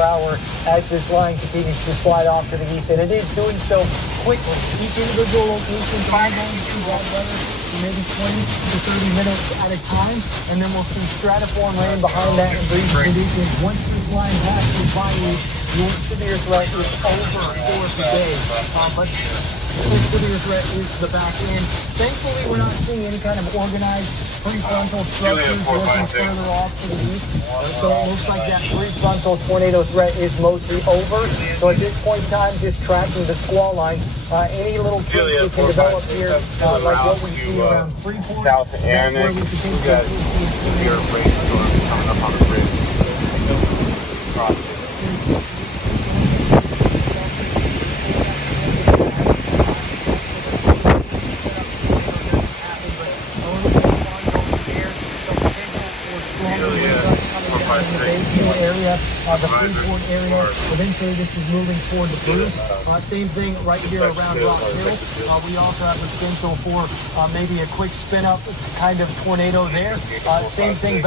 /hour as this line continues to slide off to the east, and it is doing so quickly. Each individual location can go into bad weather for maybe 20 to 30 minutes at a time, and then we'll see stratiform rain behind that and breeze conditions. Once this line passes by you, your severe threat is over for the day. But this severe threat is the back end. Thankfully, we're not seeing any kind of organized prefrontal structures looking further off to the east. So it looks like that prefrontal tornado threat is mostly over. So at this point in time, just tracking the squall line. Any little kinks we can develop here, like what we see around Freeport, that's where we potentially see your rainstorm coming up on the bridge. Area, the Freeport area. Eventually, this is moving toward the Bruce. Same thing right here around Rock Hill. We also have the potential for maybe a quick spin up kind of tornado there. Same thing.